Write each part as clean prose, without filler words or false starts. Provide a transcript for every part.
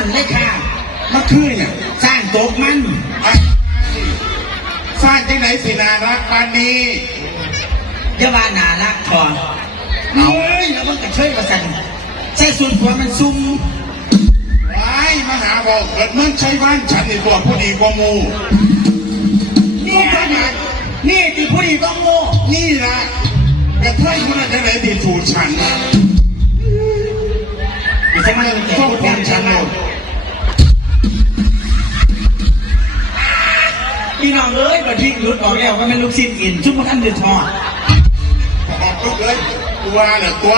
อนเลยค่ะมันคือเนี่ยสร้างโต๊ะมันสร้างที่ไหนสินารักปานนี้เยาว่านารักทองเฮ้ยแล้วมันกระเชยประสันใช่ส่วนหัวมันซุ่มไว้มหาบอกเกิดเมื่อใช้บ้านฉันในตัวผู้ดีกว่ามูนี่ที่ผู้ดีต้องโง่นี่ละกระเทยคนนั้นไหนที่ถูกฉันจะมาต้องควรฉันเลยพี่น้องเอ้ยบัดนี้หลุดออกแล้วว่ามันลูกศิษย์อินชุบท่านเดือดทอดออกก็เลยตัวเหลือตัว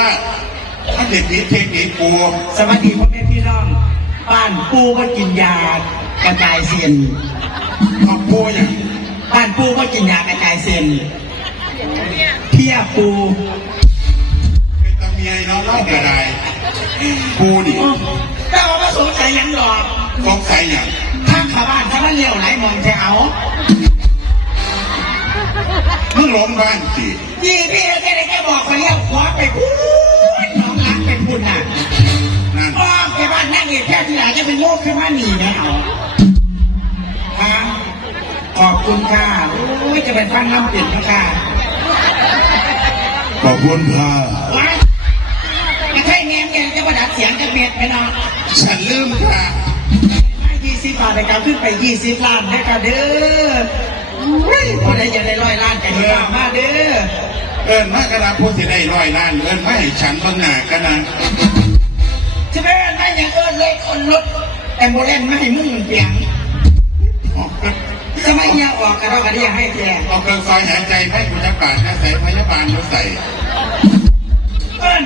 ท่านเด็กนี้เทคนิคปูสวัสดีพ่อแม่พี่น้องบ้านปูก็กินยากระจายเสียนของปูเนี่ยบ้านปูก็กินยากระจายเสียนเพี้ยปูเป็นตะเมียน้องเล่ากระไดปูดิแต่ว่าสงสัยยังหรอกสงสัยอย่างข้างชาวบ้านชาวบ้านเลี้ยวไหลมองจะเอามึงล้มบ้านสิพี่แกบอกเขาเลี้ยวขวาไปพูนน้องรักไปพูนน่ะนั่นอ๋อแกบ้านนั่งเอกแค่ที่ไหนจะเป็นโง่ขึ้นมาหนีนะเอาค่ะขอบคุณค่ะโอ้ยจะเป็นฟังน้ำเปลี่ยนค่ะขอบคุณค่ะว้ายไม่ใช่เมียจะประดับเสียงจะเมียไปนอนฉันลืมค่ะ20 บาทในการขึ้นไป20 ล้านได้ค่ะเด้อพอได้จะได้100 ล้านกันดีกว่ามาเด้อมากระดาษพูดสิได้100 ล้านไม่ให้ฉันบ้างหนากันนะจะไม่ไม่อย่างเลยคนรถแอมโบเลนไม่ให้มึงเปลี่ยนจะไม่ยาออกกระดอกกระเดียให้แกออกเครื่องซอยหายใจให้คุณยาบาลนะใส่พยาบาลมาใส่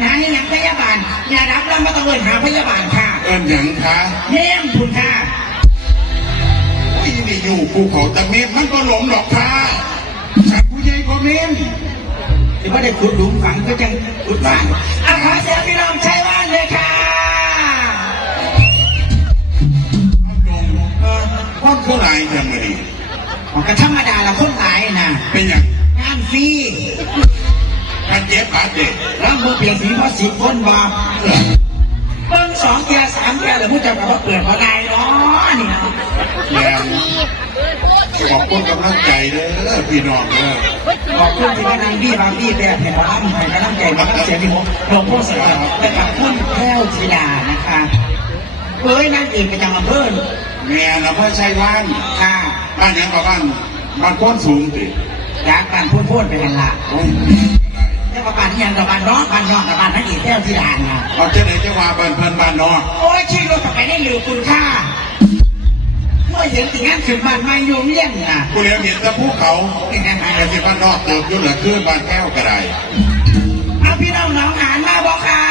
หาให้ยังพยาบาลอย่ารับแล้วมาต้องหาพยาบาลค่ะอย่างคะเยี่ยมคุณค่ะที่นี่อยู่ภูเขาตะเมียมันก็หลงดอกค่ะฉันผู้ใหญ่ก็เมียนที่ว่าได้ขุดหลุมฝังก็ยังขุดฝังขอเสียงพี่น้องใช้ว่านเลยค่ะพ่อเท่าไหร่จะมาดีก็ธรรมดาละคนหลายนะเป็นอย่างงานฟรีการเจ็บบาดเจ็บแล้วมือเปลี่ยนสีเพราะ10 คนบาเบิ้ง2 เกียร์ 3 เกียร์แล้วผู้จับกับว่าเปิดมาได้เนาะนี่แล้วขอบคุณกำลังใจเด้อพี่น้องเด้อขอบคุณที่มานางพี่บางพี่แบบเห็นว่าให้กำลังใจมาตั้งเสียงที่ผมหลวงพ่อเสด็จและกับคุณแก้วธิดานะคะนั่นเองประจำอำเภอแม่เราเพื่อใช้บ้านค่ะบ้านยังกับบ้านก้นสูงสิอยากบ้านพูดไปกันละแล้วก็บ้านยังกับบ้านน้องกับบ้านนั่นเองแก้วธิดาไงเอาเจ้าไหนเจ้าว่าบ้านเพื่อนบ้านน้องโอ้ยชี้รถไปได้หรือคุณค่าเมื่อเห็นสิ่งนั้นถึงบ้านไม่ยุ่งเยี่ยงนะกูเลี้ยงเห็นแต่ภูเขาแต่ที่บ้านนอกเติบยุ่งเหลือขึ้นบ้านแก้วกระไดเอาพี่น้องหานมาบอกค่ะ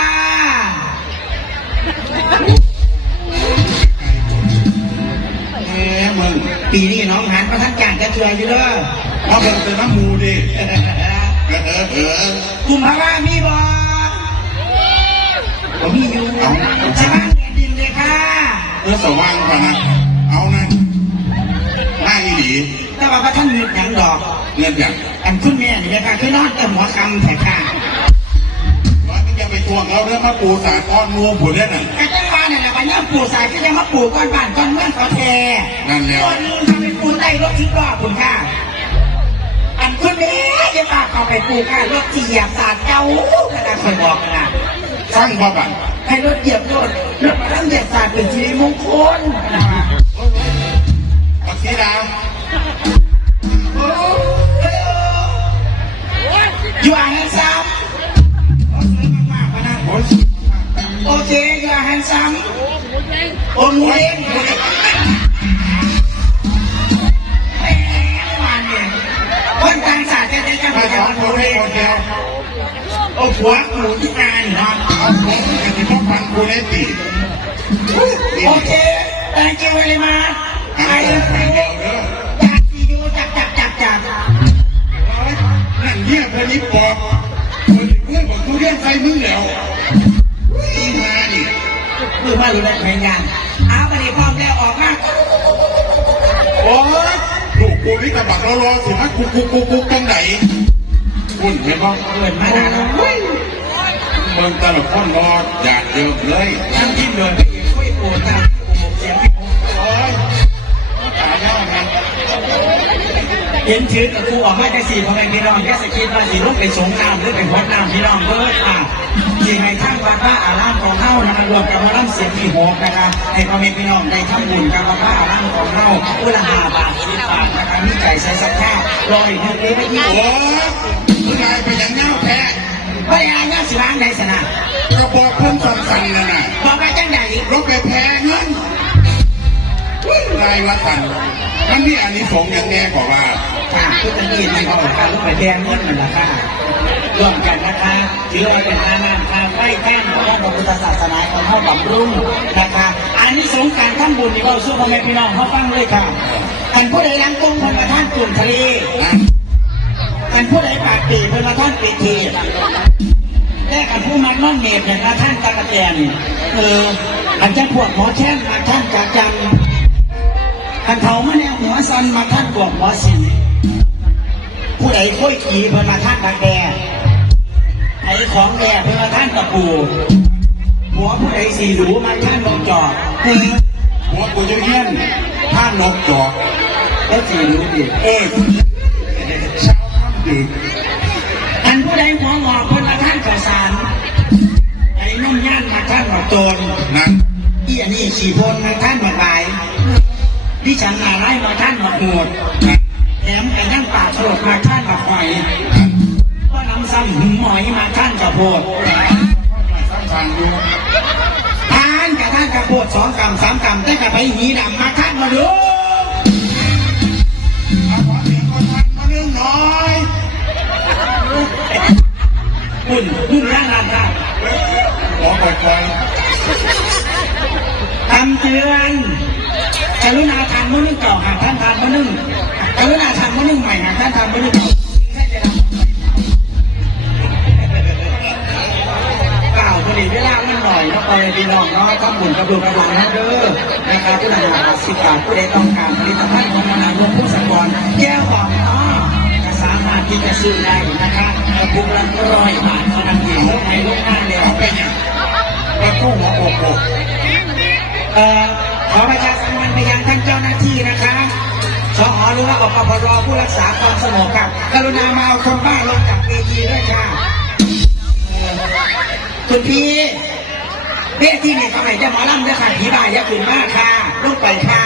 มึงปีนี้น้องหานประทันการจะเชื่ออยู่เด้อเพราะเป็นน้ำมูดิกลุ่มพระว่ามีบ่ผมมีอยู่ชาวบ้านดินเลยค่ะสว่างกว่านะเอานั่นหน้าอีหลีแต่ว่าพระท่านเงินอย่างดอกเงินอย่างอันคุณแม่นี่นะคะคือนอนแต่หัวคำแถบค่ะว่านี่จะไปทวงเราเรื่องมาปูสาก้อนงูผุนเนี่ยน่ะไอ้เจ้าบ้านเนี่ยนะไปเนี่ยปูสายก็จะมาปูก้อนบ้านก้อนเมืองเขาแทนั่นแล้วคนทำเป็นปูใต้รถ10 ล้อคุณค่ะอันคุณแม่จะพาเขาไปปูค่ะรถเหยียบสาดเจ้าขนาดเคยบอกนะสร้างบ้านให้รถเหยียบรถมาตั้งเหยียบสาดเป็นชีวิตมงคลปักสีดาวอยู่อ่างซ้ำโอเคอยู่อ่างซ้ำโอ้โหคนต่างชาติจะไปสอนโมเดลโอ้หัวหมูที่งานเนาะเอาผมจะติดต้องฟังกูเล่นตีโอเค thank you very much ไปเดียวเด้อจับทีดูจับนั่นเนี่ยพนิปอบเพื่อนบอกทุเรียนใส่มือแล้วอีมาดิคือมาดูแลพยานเอาไปดิพร้อมแล้วออกมาโอ้ลูกกูนี่กระบักรอสิมากุกตรงไหนคุณเห็นบ้างเกิดมานานแล้วเมืองตลกคนรออยากเดิมเลยทั้งที่เดินไปเองคุยโอตาโม เห็นถือกับครูออกมาได้สี่พ่อแม่พี่น้องแค่สกิดว่าสีลูกไปสงน้ำหรือไปวัดน้ำพี่น้องเบิร์ดค่ะที่ให้ทางวัดว่าอารามของเฮานะคะรวมกับว่าน้ำเสียงที่หัวนะคะให้พ่อแม่พี่น้องได้ทำบุญกับวัดว่าอารามของเฮาอุลา5 บาท10 บาทนะคะมีใจใส่สักข้าวลอยเงินไปยี่ โอ้ผู้ชายเป็นอย่างเงาแท้ ไม่อายเงาสิล้างในสนาม กระบอกเพิ่มสั่นๆเลยนะ บอกไปจังไหน รถไปแพ้เงินรายวัดสั่นมันนี่อันนี้สงอย่างแน่กว่า ค่ะทุกท่านที่ในของการลูกไปแดงเงินนั่นแหละค่ะร่วมกันนะคะถือว่าเป็นอาณาคาไฟแท่งของพระพุทธศาสนาของเฮาบำรุงนะคะอันนี้สงการทำบุญนี่เราสู้พ่อแม่พี่น้องเขาฟังเลยค่ะอันผู้ใดล้างกุ้งคนมาท่านกลุ่มทะเลอันผู้ใดปากปีเพิ่นมาท่านปีทีแต่อันผู้มันน้องเมฆเนี่ยมาท่านตะกะแตนอันจะพวกหมอแช่นมาท่านกาจังอันเขามาแนวหัวซันมาท่านพวกหมอสีผู้ใดค่อยขี่เพิ่นมาท่านตะแกไอ้ของแก่เพิ่นมาท่านตะปูหัวผู้ใดสีหรูมาท่านลงจอดหัวกูจะเงี้ยนท่านนกจอก แล้วสีหรูดิเช้าค่ำดึก อันผู้ใดหัวหงอกเพิ่นมาท่านข่าวสารไอ้นุ่มย่านมาท่านหมอโจรนั่นที่อันนี้สีพลมาท่านหมอลายที่ฉันมาไล่มาท่านหมอโหดแถมไอ้นั่งป่าโฉดมาท่านหมอหอยก็น้ำซ้ำหึงหมอยมาท่านกระโพดท่านกับท่านกระโพด2 กรัม3 กรัมได้กับไปหีดำมาท่านมาดูเอาขอเสียงคนทันมาเรื่องน้อย หุ่นร่างานค่ะขอปล่อยคำเตือนกรุณาทานมื้อนึงเก่าหากท่านทานมื้อนึงกรุณาทานมื้อนึงใหม่หากท่านทานมื้อนึงเก่าเก่าพอดีเวลามันหน่อยเนาะพอดีน้องเนาะทำบุญกับดวงกระดาษนะเด้อนะครับที่เรา10 บาทผู้ใดต้องการผลิตภัณฑ์ของมหาวิทยาลัยผู้สกรแก้วหอมเนาะสามารถที่จะซื้อได้นะคะกระปุกละ100 บาทเท่านั้นเองในโลกหน้าแล้วเป็นอย่างกระตู้หัวโปกขอประชาสัมพันธ์ไปยังท่านเจ้าหน้าที่นะคะสหหรือว่าอปพรผู้รักษาความสงบครับกรุณามาเอาคนบ้าลงจากเวทีด้วยค่ะคุณพี่เวทีนี่ทำไมจะหมอลำด้วยค่ะผีบ่ายยาขุนมากค่ะลูกไปค่ะ